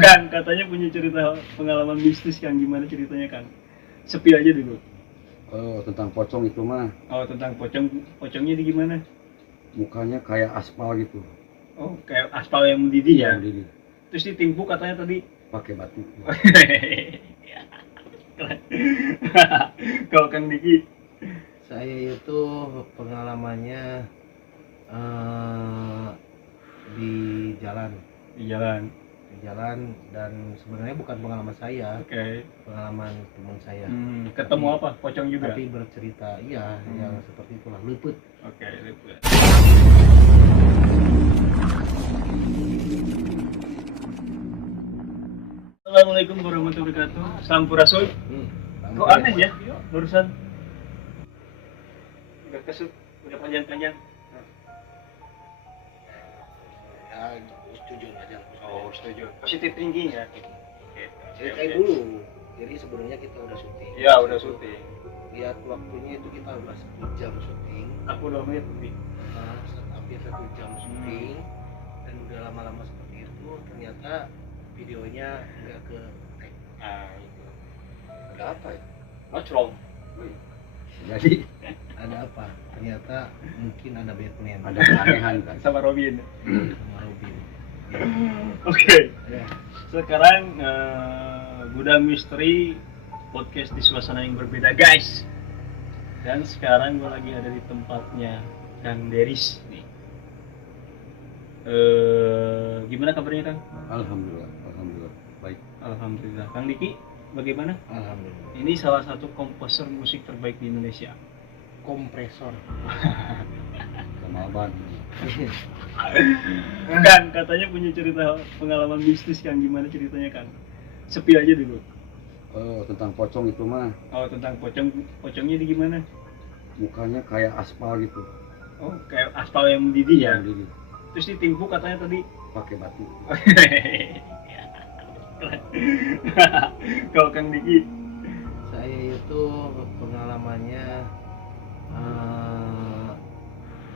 Kang, katanya punya cerita pengalaman mistis, Kang. Gimana ceritanya, Kang? Sepi aja dulu. Oh, tentang pocong itu mah. Oh, tentang pocong. Pocongnya di gimana? Mukanya kayak aspal gitu. Oh, kayak aspal yang mendidih ya. Yang diri Terus ditimpuk katanya tadi. pakai batu. Kalau Kang Diki, Saya itu pengalamannya di jalan, di jalan. dan sebenarnya bukan pengalaman saya, Oke. pengalaman teman saya. Ketemu apa? Pocong juga. Tapi bercerita, iya, yang seperti itulah, luput. Oke, lihat. Assalamualaikum warahmatullahi wabarakatuh. Sampurasun. Kok aneh ya? Barusan udah kesut, udah panjang-panjang. Ya, setuju aja. Oh, setuju. Positif thinking ya. Oke. Kayak dulu. Jadi sebenarnya kita udah syuting. Ya, udah syuting. Lihat waktunya itu kita udah 1 jam syuting. Aku 2 menit lebih. Nah, hampir 1 jam syuting, dan udah lama-lama seperti itu, ternyata videonya nggak ke tag. Nah, itu. Ada apa ya? What's wrong? Jadi Ada apa? Ternyata mungkin ada Batman. ada keanehan kan. Sama Robin. Sama Robin. Oke. Ya. Sekarang Gudang Misteri podcast di suasana yang berbeda, guys. Dan sekarang gue lagi ada di tempatnya Kang Deris nih. Gimana kabarnya, Kang? Alhamdulillah, baik. Alhamdulillah. Kang Diki, bagaimana? Alhamdulillah. Ini salah satu komposer musik terbaik di Indonesia. Kompresor. Sama Abang. Kang, katanya punya cerita pengalaman mistis, Kang. Gimana ceritanya, Kang? Sepi aja dulu. Oh, tentang pocong itu mah. Oh, tentang pocongnya di gimana? Mukanya kayak aspal gitu. Oh, kayak aspal yang mendidih ya. Yang diri Terus ditimpuk katanya tadi. pakai batu. Kalau Kang Diki, Saya itu pengalamannya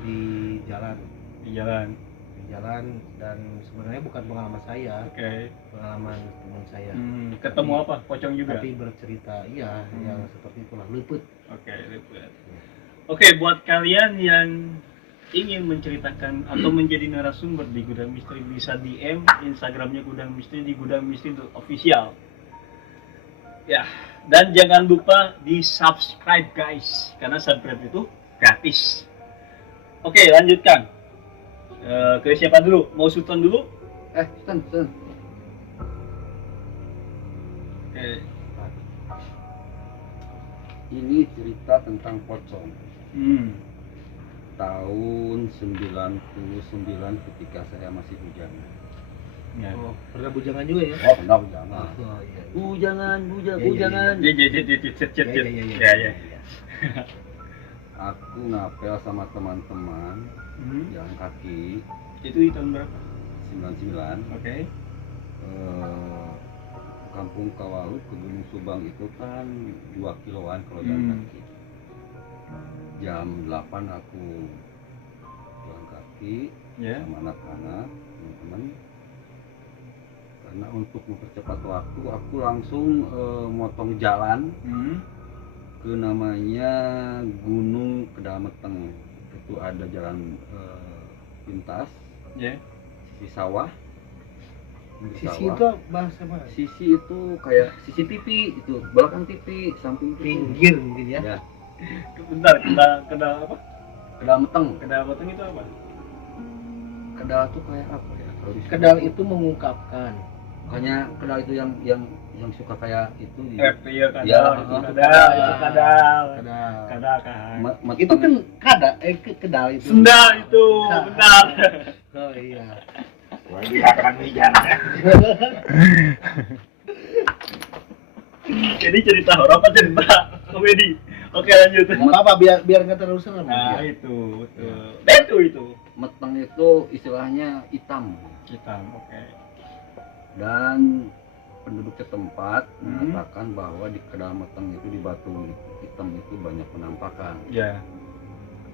di jalan, di jalan. dan sebenarnya bukan pengalaman saya, Oke. pengalaman teman saya. Ketemu apa? Pocong juga. Tapi bercerita, iya, yang seperti itulah, luput. Oke, lihat. Oke, buat kalian yang ingin menceritakan atau menjadi narasumber di Gudang Misteri, bisa DM Instagramnya Gudang Misteri di gudangmisteri.official. Ya, dan jangan lupa di subscribe, guys, karena subscribe itu gratis. Oke, lanjutkan. Ke siapa dulu? Mau Sultan dulu? Stan. Oke. Ini cerita tentang pocong. Tahun 99 ketika saya masih bujangan. Ya. Oh, pernah bujangan juga ya? Oh, pernah bujangan. Oh, iya. Bujangan. Ya. Aku ngapel sama teman-teman jalan kaki Itu di tahun berapa? 99. Oke. Kampung Kawalu ke Gunung Subang itu kan 2 kiloan kalau jalan kaki. Jam 8 aku jalan kaki sama anak-anak, teman-teman. Karena untuk mempercepat waktu, aku langsung motong jalan ke namanya Gunung Kedameteng. Itu ada jalan pintas, sisi sawah. Sisi itu bahasa apa? Sisi itu kayak sisi TV, itu belakang TV, samping TV. Pinggir mungkin ya? Ya, Bentar, keda apa? Kedameteng. Kedameteng itu apa? Kedal tuh kayak apa ya? Kalau di Kedal itu mengungkapkan. Makanya kedal itu yang suka kayak itu. Iya, kadal. Ya, Itu itu kadal. Kedal. Kadal kan. Itu kan kedal itu. Sendal itu, benar. Oh iya. Jadi cerita horor apa cerita komedi? Oke, lanjut. Apa biar nggak terlalu serem. Nah, itu, betul. Itu. Meteng itu istilahnya hitam. Hitam, oke. Dan penduduk setempat mengatakan bahwa di Kedameteng itu, di batu hitam itu banyak penampakan. Ya.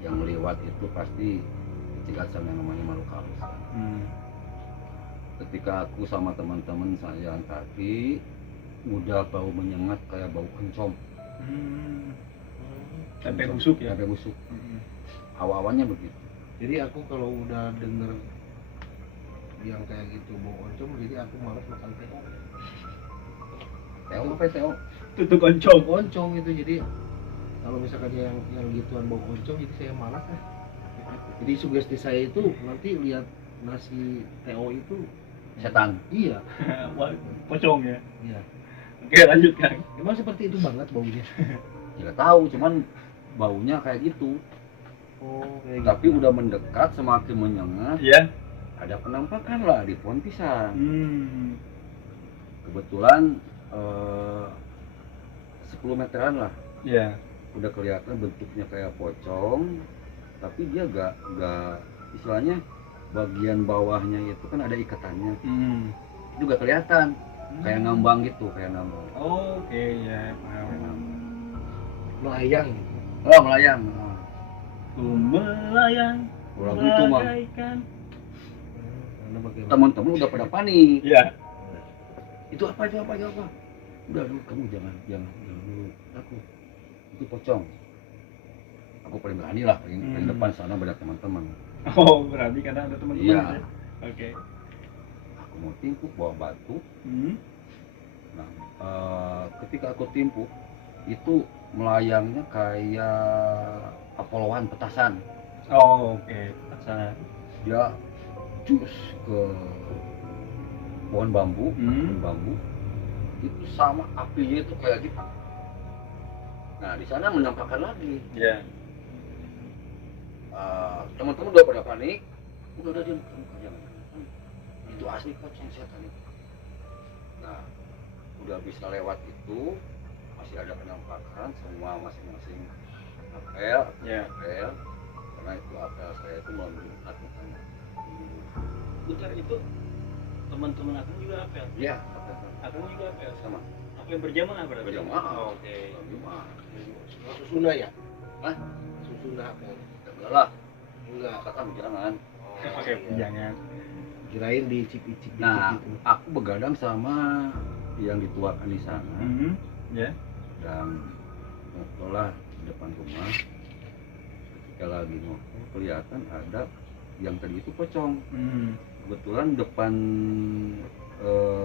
Yang lewat itu pasti dicegat sama yang namanya makhluk halus. ketika aku sama teman-teman saya jalan kaki udah bau menyengat kayak bau kencom. Sampai busuk ya. Sampai busuk. Awal-awalnya begitu. Jadi aku kalau udah denger yang kayak gitu bau oncom, jadi aku malas makan TO. TO apa ya, TO? Tutuk oncom. Oncom itu, jadi kalau misalkan yang gituan bau oncom, jadi saya malas ya. Jadi sugesti saya itu nanti lihat nasi TO itu Setan. iya, Wah, pocong ya. iya. Oke, lanjut Kang. Emang seperti itu banget baunya. Tidak tahu, cuman baunya kayak gitu. Oh, kayak Tapi gitu. udah mendekat semakin menyengat, Ya. ada penampakan lah di pohon pisang. Kebetulan 10 meteran lah, Ya. udah kelihatan bentuknya kayak pocong, tapi dia gak istilahnya bagian bawahnya itu kan ada ikatannya, itu gak kelihatan, kayak ngambang gitu, kayak ngambang. Oke, ya, paham. Melayang gitu. Oh, melayang. Ku melayang Lagu itu mah bagaikan. Karena bagaimana? teman-teman udah pada panik. Ya. Itu apa? Udah dulu, kamu jangan dulu, aku itu pocong. Aku paling berani lah, paling depan sana banyak teman-teman. Oh, berarti karena ada teman-teman. Iya. Ya? Oke. Aku mau timpuk bawa batu. Hmm. Nah, ketika aku timpuk itu melayangnya kayak apoloan petasan. Oh, oke. Petasan. Dia cus ke pohon bambu, Hmm. pohon bambu itu sama apinya itu kayak gitu. Nah, di sana menampakkan lagi. Ya. Teman-teman udah pada panik, udah diam, kamu jangan. Itu asli pocong setan itu. Nah, udah bisa lewat itu, masih ada penampakan, semua masing-masing apel, Ya. apel, karena itu apel saya itu melihat mukanya. Putar itu teman-teman aku juga apel. Iya, apel Aku juga apel. sama. Apa yang berjamaah berarti? Berjamaah. Oh, oke. Berjamaah. Susuna ya? Hah? Susuna apa? Enggak lah, Enggak. kata jangan. Oke, jangan. Kirain dicip-cip Nah, gitu. aku begadang sama yang dituakan di sana. Ya. Dan ngobrol di depan rumah. Ketika lagi ngobrol kelihatan ada yang tadi itu pocong. Kebetulan depan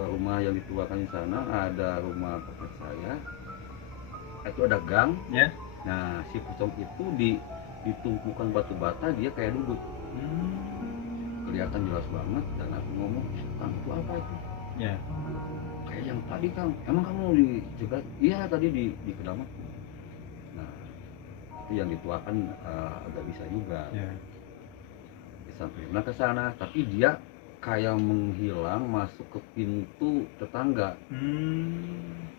rumah yang dituakan di sana ada rumah kakek saya, itu ada gang. Ya. Nah, si pocong itu ditumpukan batu bata, dia kayak duduk, kelihatan jelas banget. Dan aku ngomong, Kang, itu apa itu? Ya. Kayak yang tadi, Kang. Emang kamu dicegat? Iya, tadi di kedamat. Nah, itu yang dituakan agak bisa juga. Ya. Disamperin ke sana, tapi dia kayak menghilang masuk ke pintu tetangga.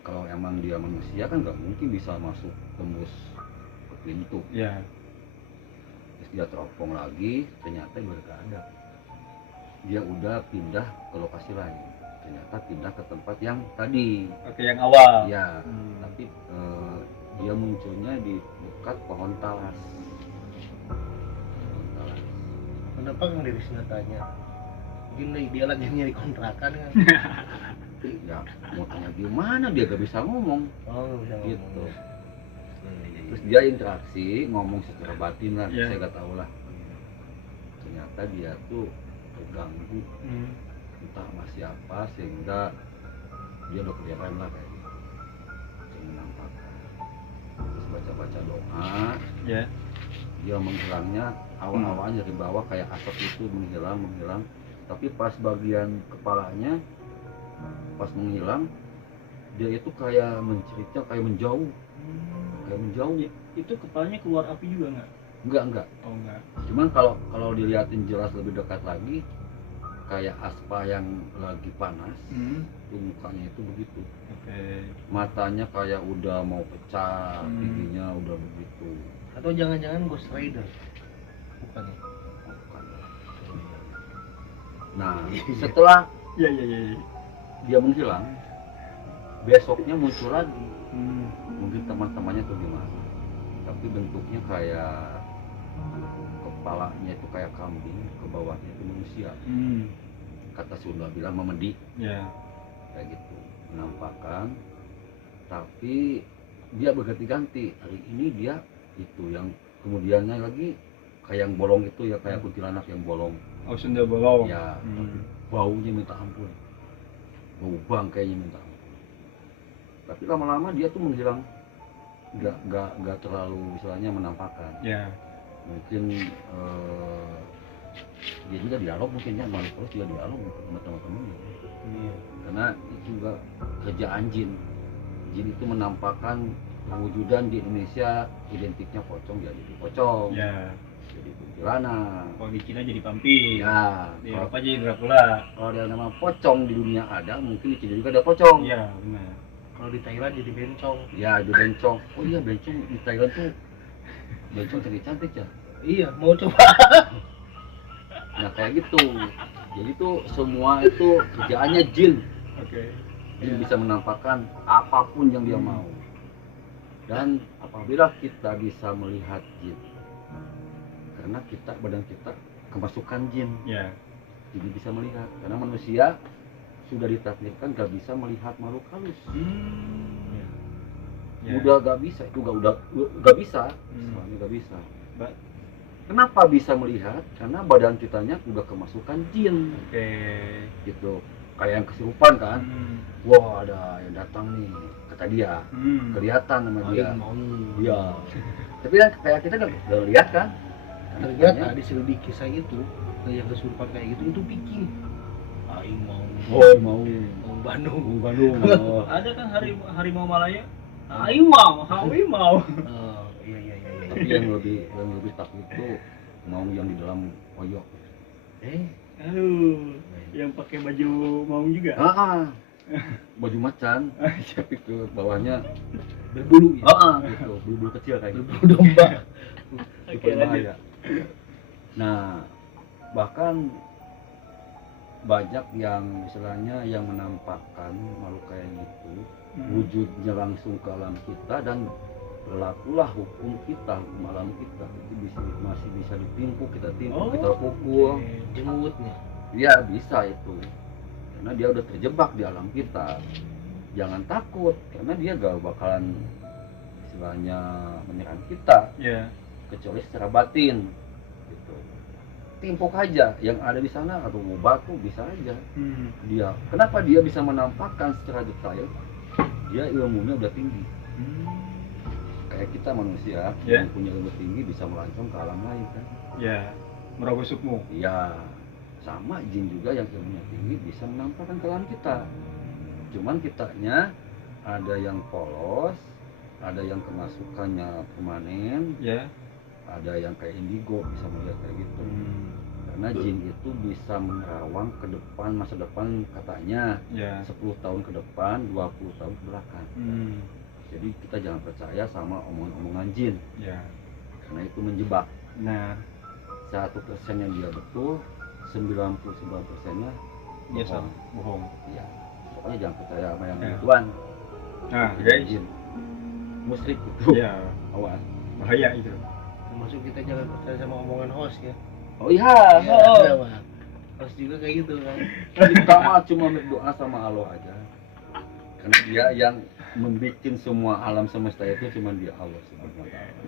Kalau emang dia manusia kan nggak mungkin bisa masuk tembus ke pintu. Ya. Terus dia teropong lagi, ternyata dia nggak ada. Dia udah pindah ke lokasi lain. Ternyata pindah ke tempat yang tadi. Oke, yang awal. Ya, tapi dia munculnya di dekat pohon talas. Pohon talas. Kenapa Kang Deris nggak tanya? Mungkin dia lagi nyari kontrakan kan? Ya, mau tanya gimana dia gak bisa ngomong. Oh, bisa ngomong. Gitu. Terus dia interaksi, ngomong secara batin lah, Ya. saya gak tahu lah. Ternyata dia tuh terganggu, entah sama siapa, sehingga dia udah kelihatan lah kayak gitu. Dia menampakkan. Terus baca-baca doa, Ya. dia menghilangnya awal-awalnya dari bawah kayak asap itu menghilang. Tapi pas bagian kepalanya, pas menghilang, dia itu kayak mencerita, kayak menjauh. Ya, itu kepalanya keluar api juga nggak? Enggak. Oh, enggak. Cuman kalau dilihatin jelas lebih dekat lagi, kayak aspa yang lagi panas, itu mukanya itu begitu. Oke. Matanya kayak udah mau pecah, giginya udah begitu. Atau jangan-jangan Ghost Rider? Bukan ya? Bukan. Nah, setelah Ya. dia menghilang, besoknya muncul lagi. Mungkin teman-temannya tuh gimana, tapi bentuknya kayak kepalanya itu kayak kambing, ke bawahnya itu manusia, kata Sunda bilang memedi, Ya. kayak gitu, menampakkan. Tapi dia berganti-ganti, hari ini dia itu, yang kemudiannya lagi kayak yang bolong itu ya, kayak kuntilanak yang bolong Oh, Sunda Bolong. ya. Hmm. Baunya minta ampun, bau bangkainya minta ampun. Tapi lama-lama dia tuh menghilang, nggak terlalu istilahnya menampakkan. Ya. Mungkin dia juga dialog, mungkin ya makhluk halus juga dialog sama teman-temannya, Iya. karena itu juga kerjaan jin. Jin itu menampakkan perwujudan di Indonesia, identiknya pocong, ya jadi pocong, Ya. jadi kuntilanak. Kalau di Cina jadi vampir. Ya, Di kalau, Eropa jadi Dracula. kalau ada nama pocong di dunia ada, mungkin di Cina juga ada pocong. Iya, benar. Kalau di Thailand jadi bencong. Ya, di bencong. Oh iya, bencong di Thailand tuh bencong cantik ya. Iya, mau coba. Nah kayak gitu. Jadi tuh semua itu kerjaannya jin. Oke. Jin Iya. bisa menampakkan apapun yang dia mau. Dan apabila kita bisa melihat jin, karena badan kita kemasukan jin, Ya. jadi bisa melihat. Karena manusia sudah ditakdirkan gak bisa melihat makhluk halus. Ya. Udah gak bisa, itu udah gak bisa, soalnya gak bisa. Kenapa bisa melihat? Karena badan kitanya udah kemasukan jin, Oke. gitu. Kayak yang kesurupan kan, wah ada yang datang nih, kata dia, kelihatan sama dia. Mau. Iya. Tapi kan kayak kita gak lihat kan? Karena Ternyata di selidiki kisah itu, yang kesurupan kayak gitu itu bikin. Aing mau. oh mau Bandung. Bandung. Oh. Ada kan harimau Malaya? Aing mau, Hawi mau. Iya. Tapi yang lebih takut itu mau yang di dalam oyok. Aduh, yang pakai baju maung juga. Baju macan, tapi ke bawahnya Berbulu ya. gitu, bulu kecil kayak gitu. Berbulu domba. Oke, Super lanjut. bahaya. Nah, bahkan banyak yang istilahnya yang menampakkan makhluk kayak gitu, wujudnya langsung ke alam kita, dan berlakulah hukum kita, hukum alam kita itu masih bisa ditimpuk, kita timpuk, kita pukul. Jengutnya. Ya bisa itu, karena dia udah terjebak di alam kita. Jangan takut, karena dia gak bakalan istilahnya menyerang kita, Ya. kecuali secara batin gitu. Timpuk aja yang ada di sana, atau mau batu bisa aja. Dia kenapa dia bisa menampakkan secara detail? Dia ilmunya udah tinggi, kayak kita manusia Ya. yang punya ilmu tinggi bisa melancong ke alam lain kan. Ya. Merogoh sukmu. Iya, sama jin juga yang ilmunya tinggi bisa menampakkan ke alam kita. Cuman kitanya ada yang polos, ada yang kemasukannya permanen, Ya. ada yang kayak indigo bisa melihat kayak gitu. Karena jin itu bisa menerawang ke depan, masa depan katanya Ya. 10 tahun ke depan, 20 tahun ke belakang. Jadi kita jangan percaya sama omongan-omongan jin, Ya. karena itu menjebak. Nah, 1% yang dia betul, 99%-nya dia salah, bohong. Iya. Pokoknya jangan percaya sama yang Ya. gituan. Nah, guys. Jin. Musyrik itu. Ya, Awas. bahaya itu. Termasuk kita jangan percaya sama omongan host ya. Oh iya. Iya, Bang. Host juga kayak gitu kan. Kita mah cuma berdoa sama Allah aja. Karena dia yang membuat semua alam semesta itu cuma dia, Allah Subhanahu wa taala.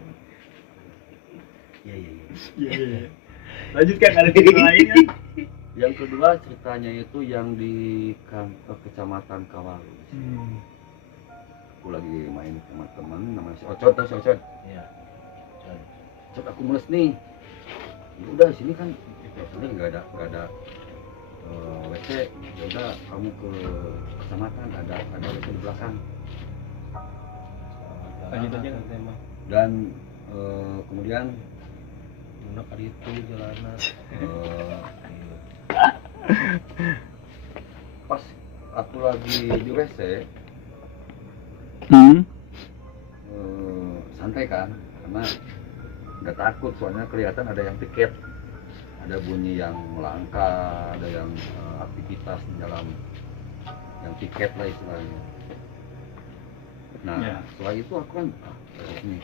Iya. Iya. Lanjutkan, ada cerita lain kan? Yang kedua ceritanya itu yang di Kecamatan Kawalu. Aku lagi main sama teman namanya si Ocon, tahu si Ocon? Iya. Ocon, aku mules nih. Ya udah sini kan sebenarnya nggak ada WC. Ya udah kamu ke kecamatan, ada WC di belakang. Lanjut aja kan? tema. Dan kemudian Mana kali itu jalanan. pas aku lagi di WC, santai kan, karena nggak takut, soalnya kelihatan ada yang piket, ada bunyi yang melangkah, ada yang aktivitas di dalam yang piket lah istilahnya. Nah Ya. setelah itu aku kan terus nih,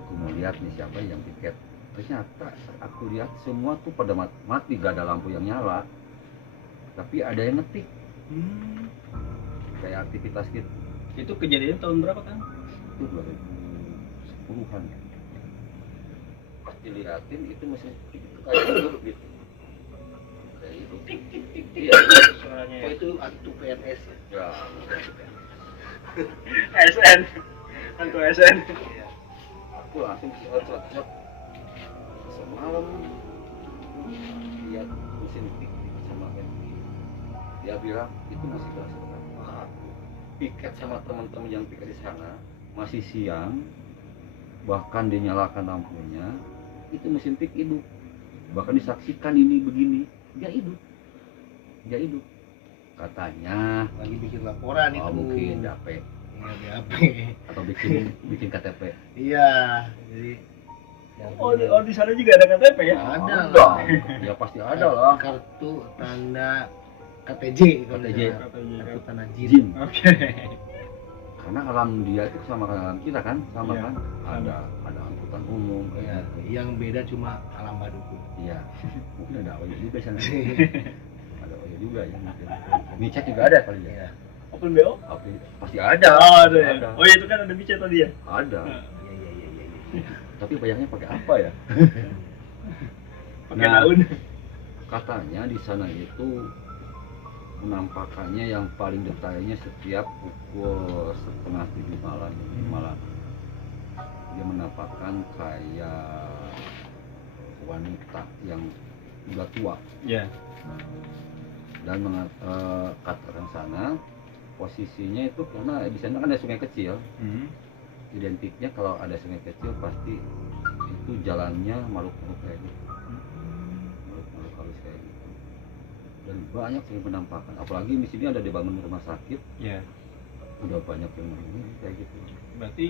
aku mau lihat nih siapa yang piket. Ternyata aku lihat semua tuh pada mati, gak ada lampu yang nyala. tapi ada yang ngetik Hmm. kayak aktivitas gitu. Itu kejadian tahun berapa kan? Itu 2010-an ya. Pas dilihatin itu mesin itu kayak hidup gitu. Kayak hidup. Iya. Suaranya. Oh itu hantu PNS ya? Ya. SN. Hantu SN. Iya. Aku langsung cocok. Semalam lihat mesin tik sama MT. Dia bilang itu masih kelas berapa? Piket sama teman-teman yang piket di sana masih siang, bahkan dinyalakan lampunya, itu mesin tik hidup. Bahkan disaksikan ini begini, dia hidup. Katanya Lagi bikin laporan itu. mungkin DAP Iya, di HP. atau bikin KTP. Iya, jadi Di sana juga ada KTP ya? Ada Ada. lah. Ya pasti ada lah. Kartu tanda KTJ kalau KTJ. nggak salah. Iya. Kartu tanda Jin. jin. Oke. Karena alam dia itu sama dengan alam kita kan, sama Iya, kan. sama. Ada angkutan umum. Iya, yang beda cuma alam baduku. Iya. Mungkin ada oyo juga sana. Ada oyo juga ya mungkin. Micet juga ada kali ya. Iya. Open BO? Pasti ada. Oh, ada ya. Oh, itu kan ada bicara tadi ya? Ada. Iya. Tapi bayangnya pakai apa ya? Pakai Nah. daun. Katanya di sana itu penampakannya yang paling detailnya setiap pukul 6:30 malam. Dia menampakkan kayak wanita yang udah tua Ya. dan katakan sana posisinya itu karena di sana kan ada sungai kecil. Identiknya kalau ada sungai kecil pasti itu jalannya makhluk-makhluk kayak gitu. Makhluk-makhluk halus kayak gitu. Dan banyak sih penampakan. Apalagi di sini ada dibangun rumah sakit, Ya. udah banyak yang ini kayak gitu. Berarti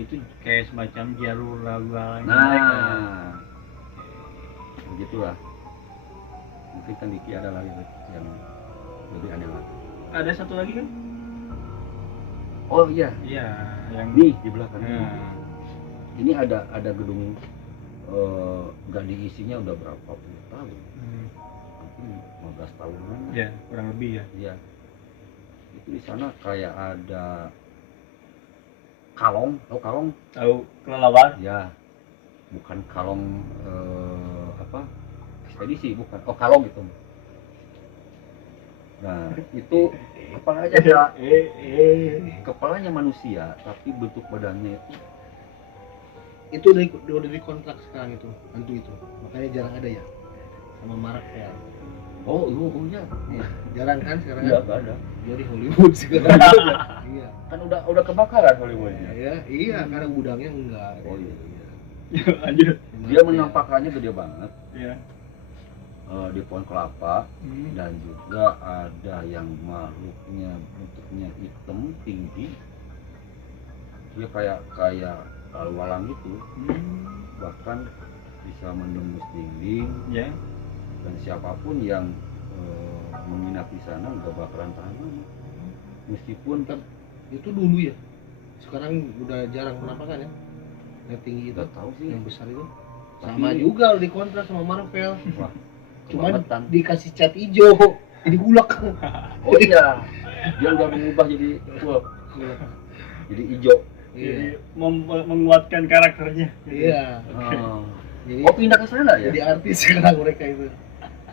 itu kayak semacam jalur lalu lalang mereka. Nah, begitulah. Mungkin kan Diki ada lagi yang lebih aneh lagi. Ada satu lagi kan? Oh iya, Iya, yang nih di belakang. Nah. Ini ada gedung nggak diisinya udah berapa puluh tahun, mungkin 15 tahunan. Ya, kurang lebih ya. Iya. Itu di sana kayak ada kalong, tahu kalong? Tahu kelelawar? Ya, bukan kalong apa? Ekspedisi, bukan. Oh, kalong gitu. Nah, itu kepalanya ada kepalanya manusia, tapi bentuk badannya itu udah dikontrak sekarang itu hantu itu, makanya jarang ada ya sama Mark ya. oh iya. Jarang kan sekarang Iya, kan? nggak ada. Jadi Hollywood sekarang. Iya. Kan udah kebakaran Hollywoodnya. Iya, karena gudangnya enggak. Oh iya. Lanjut. Dia menampakannya gede banget Ya. di pohon kelapa, dan juga ada yang makhluknya bentuknya hitam tinggi. Dia kayak lalu lalang gitu, bahkan bisa menembus dinding, Ya. dan siapapun yang menginap di sana nggak bakalan tahan lama. Meskipun Itu dulu ya. Sekarang udah jarang penampakan ya. Yang tinggi itu, nggak tahu sih, yang besar itu. Tapi- Sama juga dikontrak sama Marvel. wah, Cuman kebangetan. dikasih cat hijau. Jadi gulak. Oh iya, dia udah mengubah jadi full, jadi hijau. Jadi Iya. menguatkan karakternya. Iya. Oh. Jadi Oh, pindah ke sana ya? jadi artis sekarang mereka itu.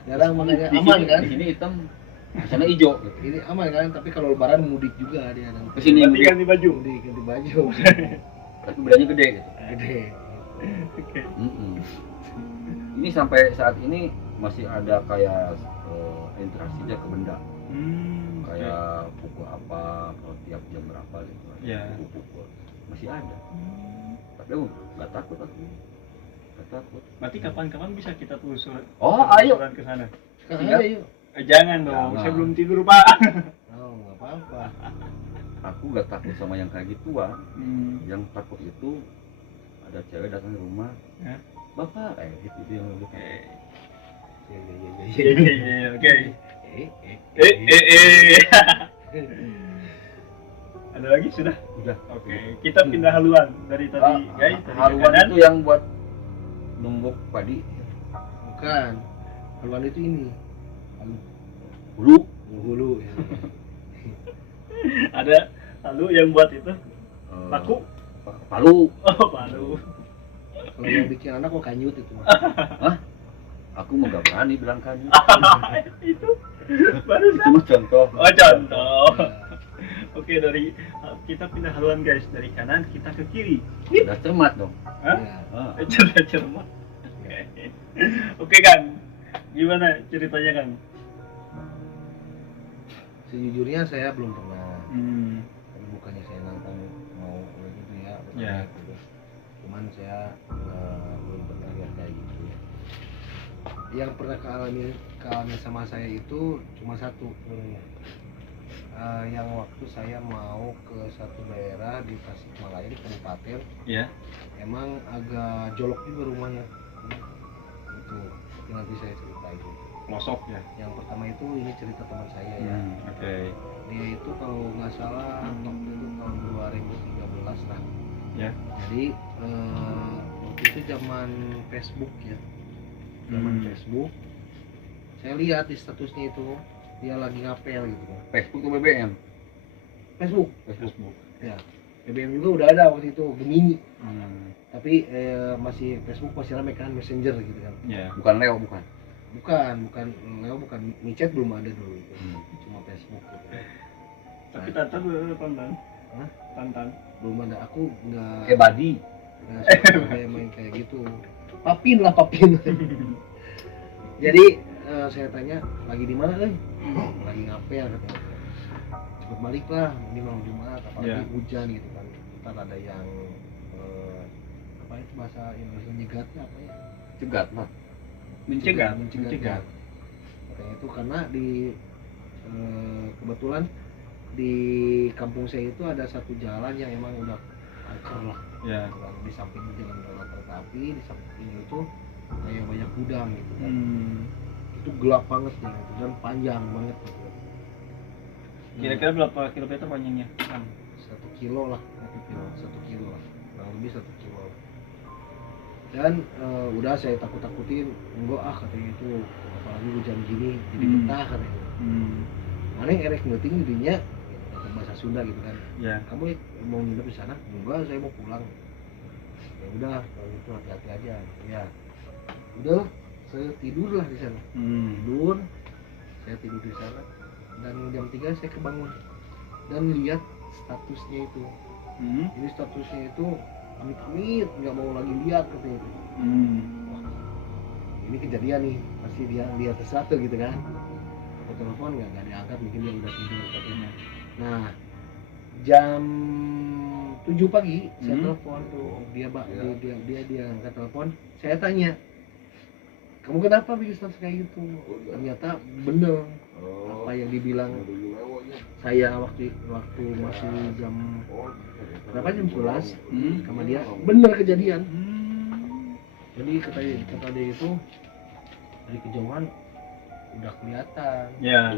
Jarang makanya Di aman sini- kan? Di sini hitam, di sana hijau. Gitu. Ini aman kan? Tapi kalau lebaran mudik juga dia Ke sini Berarti ganti baju. mudik ganti baju. tapi bedanya gede gitu. Gede. Oke. Mm-mm. Ini sampai saat ini masih ada kayak interaksinya ke benda, kayak pukul apa, kalau tiap jam berapa gitu. Ya. Pukul masih ada. Tapi aku nggak takut aku. Nggak takut. Berarti kapan-kapan bisa kita telusur. Oh, ayo. telusuran ke sana. Sekarang Siap. aja yuk. Jangan dong, Jangan. saya belum tidur, Pak. Oh, nggak apa-apa. Aku nggak takut sama yang kayak gituan. Yang takut itu ada cewek datang ke rumah. Ya. Bapak, gitu yang lebih. Oke. Iya, Iya, oke. Eh. Ada lagi sudah? Udah. Oke, kita pindah haluan dari tadi, guys. Tadi ke haluan kanan. itu yang buat numbuk padi. Bukan. Haluan itu ini. Bulu Hulu ya. Ada lalu yang buat itu paku. Palu. Oh, palu. Kalau yang bikin anak kok kanyut itu mah. Hah? Aku mah gak berani bilang kan. Itu baru Itu mah contoh. Oh, contoh. Ya. Oke, dari kita pindah haluan guys, dari kanan kita ke kiri. Udah cermat dong. Hah? Ya. Ah. Cermat. Oke kan, gimana ceritanya kan? Sejujurnya saya belum pernah. Hmm. Tapi bukannya saya nantang mau gitu ya. Ya. Gitu. Cuman saya belum pernah lihat kayak gitu ya. Yang pernah kealami sama saya itu cuma satu sebenarnya. Yang waktu saya mau ke satu daerah di Tasikmalaya di kabupaten, Ya. emang agak jolok juga rumahnya. Itu nanti saya ceritain. Pelosok ya. Yang pertama itu ini cerita teman saya ya. Oke. Dia itu kalau nggak salah waktu itu tahun 2013 lah. Ya. Jadi waktu itu zaman Facebook ya. Zaman Facebook. Saya lihat di statusnya itu dia lagi ngapel gitu kan. Facebook atau BBM? Facebook. Facebook. Ya. BBM juga udah ada waktu itu Gemini. Tapi masih Facebook masih rame kan, Messenger gitu kan. Ya. Bukan Leo, bukan. Bukan Leo, bukan WeChat belum ada dulu itu. Cuma Facebook gitu. Tapi Tantan udah Tantan. Hah? Tantan. Belum ada, aku nggak Kayak Badi. suka kayak main kayak gitu. Papin lah Papin. Jadi saya tanya lagi di mana lagi ngapel katanya. Cepet balik lah, ini malam Jumat apalagi hujan gitu kan. Ntar ada yang apa itu bahasa Indonesia nyegatnya apa ya? Cegat lah. Mencegat. Katanya itu karena di kebetulan di kampung saya itu ada satu jalan yang emang udah hancur lah. Ya. Di samping jalan rel kereta api, di samping itu kayak banyak gudang gitu kan. Itu gelap banget nih gitu, dan panjang banget gitu. Kira-kira berapa kilometer panjangnya? 1 kilo lah, 1 kilo lah, kurang lebih 1 kilo. Dan udah saya takut-takutin, enggak katanya itu apalagi hujan gini jadi betah katanya. Mana yang erek ngeting jadinya bahasa Sunda gitu kan. Ya. Kamu mau nginep di sana? Enggak, saya mau pulang. Ya udah, kalau itu hati-hati aja. Ya. Udah, saya tidur lah di sana. Tidur. Saya tidur di sana. Dan jam 3 saya kebangun dan lihat statusnya itu. Ini statusnya itu amit-amit nggak mau lagi lihat katanya. Wah, ini kejadian nih, pasti dia lihat sesuatu gitu kan. Aku telepon nggak diangkat, mungkin dia udah tidur katanya. Nah, jam 7 pagi saya telepon tuh, dia angkat telepon. Saya tanya, kamu kenapa bikin status kayak gitu? Ternyata bener apa yang dibilang saya waktu masih jam berapa, jam 11 sama dia, bener kejadian. Jadi kata dia itu dari kejauhan udah kelihatan,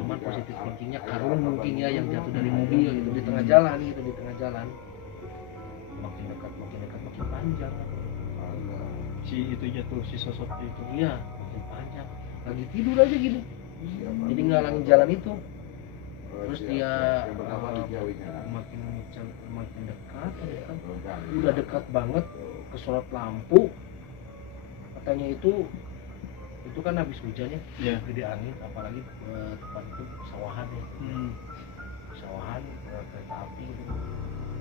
cuman positif thinkingnya karung mungkin ya yang jatuh dari mobil gitu di tengah jalan gitu, di tengah jalan. Makin dekat makin panjang. Si itu jatuh, si sosok itu. Iya, makin panjang. Lagi tidur aja gitu. Jadi ngalangin jalan itu. Terus dia makin dekat, udah dekat banget ke sorot lampu. Katanya itu kan habis hujan ya, gede angin, apalagi tempat itu sawahan ya. Sawahan, kereta api gitu.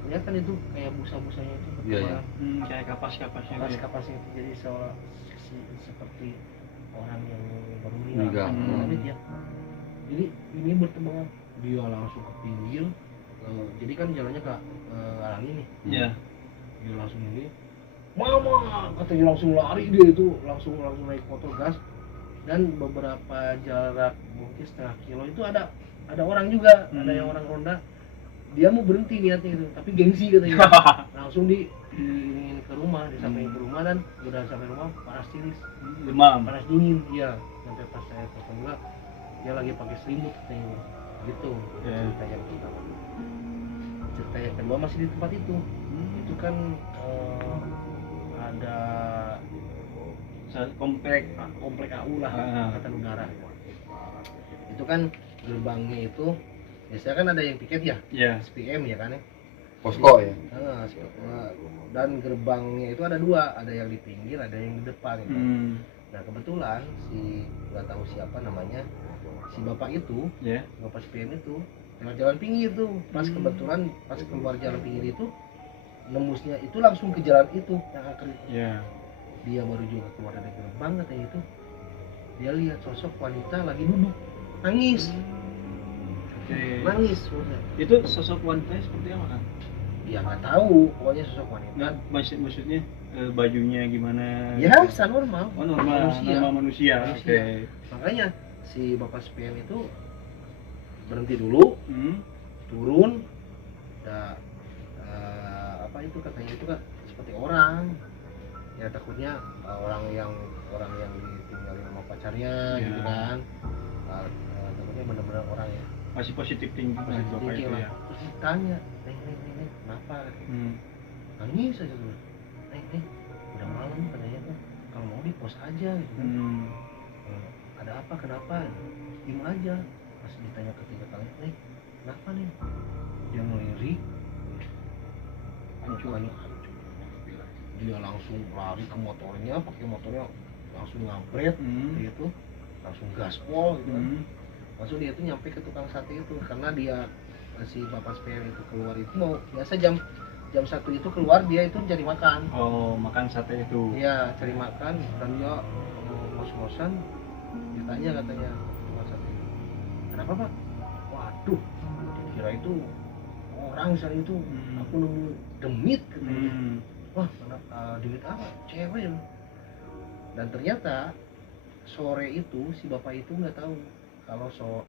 Kelihatan itu kayak busa-busanya itu bertebaran. Kayak kapas-kapasnya. Kapas-kapasnya itu jadi seperti orang yang baru meninggal. Ya. Jadi ini bertebaran, dia langsung ke pinggir. Jadi kan jalannya ke arah ini. Iya. Dia langsung ini, mama katanya, langsung lari dia itu, langsung naik motor gas. Dan beberapa jarak mungkin setengah kilo itu ada orang juga, ada yang orang ronda. Dia mau berhenti niatnya itu, tapi gengsi katanya. Langsung diingin ke rumah, disampaikan ke rumah, dan udah sampai rumah panas tiris, Demam. panas dingin. Iya, sampai pas saya telepon juga dia lagi pakai selimut katanya. Gitu. Cerita yang pertama. Cerita yang kedua masih di tempat itu. Itu kan ada komplek AU lah, Angkatan Udara. Itu kan gerbangnya itu biasanya kan ada yang piket ya, Ya. SPM ya kan ya. Posko ya. Dan gerbangnya itu ada dua, ada yang di pinggir, ada yang di depan gitu. Nah kebetulan si nggak tahu siapa namanya, si bapak itu, Ya. bapak SPM itu lewat jalan pinggir tuh. Pas kebetulan pas keluar jalan pinggir itu, nembusnya itu langsung ke jalan itu yang angker itu. Ya. Dia baru juga keluar dari gerbang katanya itu, dia lihat sosok wanita lagi duduk nangis, Oke. nangis maksudnya. Itu sosok wanita seperti apa kan? Ya nggak tahu, pokoknya sosok wanita. Nah, maksudnya bajunya gimana? Biasa normal. Oh, normal manusia. Manusia. Oke. Makanya si bapak SPM itu berhenti dulu, turun, ada apa itu katanya itu kan seperti orang. Ya takutnya orang yang ditinggalin sama pacarnya Ya. gitu kan. Takutnya benar-benar orang ya. Masih positif tinggi Masih bapak tinggi itu lah. ya. Terus ditanya, neng, kenapa? Nangis aja tuh. Neng, udah malam katanya tuh. Kalau mau di pos aja gitu kan. Ada apa, kenapa? Diem aja. Pas ditanya ketiga kali, neng, kenapa nih? Dia ngelirik, mukanya hancur. Dia langsung lari ke motornya, pakai motornya langsung ngabret gitu, langsung gaspol gitu kan. Langsung dia tuh nyampe ke tukang sate itu, karena dia si bapak SPM itu keluar itu mau biasa jam 1 itu keluar, dia itu cari makan. Oh, makan sate itu. Iya, cari makan, dan dia ngos-ngosan. Ditanya katanya tukang sate, kenapa pak? Waduh, kira itu orang saat itu, aku nemu demit katanya. Wah, demit apa? Cewek. Dan ternyata sore itu si bapak itu nggak tahu kalau